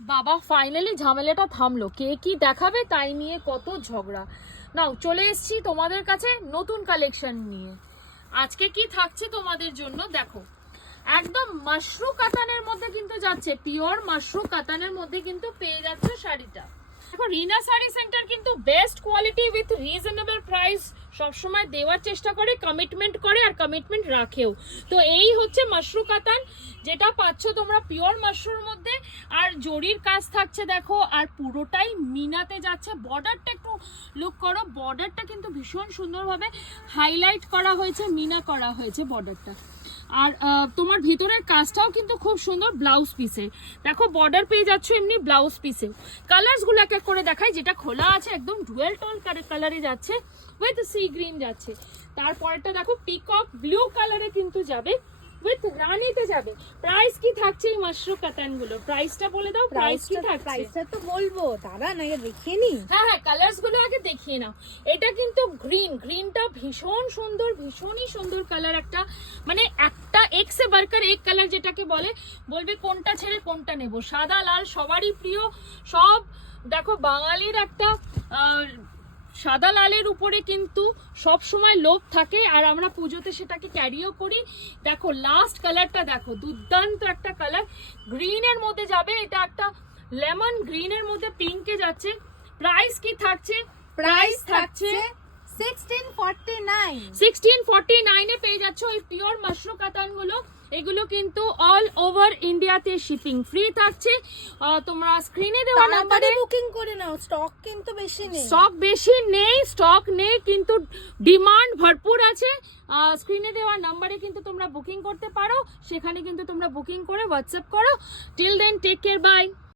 বাবা ফাইনালি ঝামেলাটা থামলো, কে কি দেখাবে তাই নিয়ে কত ঝগড়া। নাও চলে এসেছি তোমাদের কাছে নতুন কালেকশন নিয়ে। আজকে কি থাকছে তোমাদের জন্য দেখো, একদম মাশরু কাতানের মধ্যে কিন্তু যাচ্ছে, পিওর মাশরু কাতানের মধ্যে কিন্তু পেয়ে যাচ্ছে শাড়িটা। দেখো রিনা শাড়ি সেন্টার কিন্তু best quality with reasonable price সবসময় দেওয়ার চেষ্টা করে, কমিটমেন্ট করে আর কমিটমেন্ট রাখেও। তো এই হচ্ছে মাশরু কাতান, যেটা পাচ্ছ তোমরা পিওর মাশরুর মধ্যে, আর জরির কাজ থাকছে দেখো, আর পুরোটাই মিনাতে যাচ্ছে। বর্ডারটা একটু লুক করো, বর্ডারটা কিন্তু ভীষণ সুন্দরভাবে হাইলাইট করা হয়েছে, মিনা করা হয়েছে বর্ডারটা। আর তোমার ভিতরের কাজটাও কিন্তু খুব সুন্দর ব্লাউজ পিসে। দেখো বর্ডার পেয়ে যাচ্ছ এমনি ব্লাউজ পিসে। কালার্স গুলো এক এক করে দেখাই। যেটা খোলা আছে একদম ডুয়েল টোন কালারে যাচ্ছে, উইথ সি গ্রিন যাচ্ছে। তারপরটা দেখো পিকক ব্লু কালারে কিন্তু যাবে, উইথ রানীতে যাবে। প্রাইস কি থাকছে এই মাশরু কাতান গুলো? প্রাইসটা বলে দাও, প্রাইস কি থাকছে? প্রাইসটা তো বলবো, দাঁড়া না দেখিয়ে নি। হ্যাঁ কালার্স গুলো আগে দেখিয়ে নাও। এটা কিন্তু গ্রিনটা ভীষণ সুন্দর, ভীষণই সুন্দর কালার। একটা মানে একটা এক সে বারকার এক কালার, যেটাকে বলে বলবে কোনটা ছেড়ে কোনটা নেব। সাদা লাল সবারই প্রিয়, সব দেখো বাঙালির একটা সাদা লালের উপরে কিন্তু সব সময় লোভ থাকে, আর আমরা পুজোতে সেটাকে ক্যারিও করি। দেখো লাস্ট কালারটা দেখো, দুর্দান্ত একটা কালার, গ্রিনের মধ্যে যাবে। এটা একটা লেমন গ্রিনের মধ্যে পিঙ্কে যাচ্ছে। প্রাইস কি থাকছে? প্রাইস থাকছে 1649 1649 এ পেয়ে যাচ্ছ এই পিওর মাশরু কাতান গুলো। এগুলো কিন্তু অল ওভার ইন্ডিয়াতে শিপিং ফ্রি থাকছে। তোমরা স্ক্রিনে দেওয়া নাম্বারে বুকিং করে নাও, স্টক কিন্তু বেশি নেই। স্টক নেই কিন্তু ডিমান্ড ভরপুর আছে। স্ক্রিনে দেওয়া নাম্বারে কিন্তু তোমরা বুকিং করতে পারো, সেখানে কিন্তু তোমরা বুকিং করে হোয়াটসঅ্যাপ করো। Till then take care, by.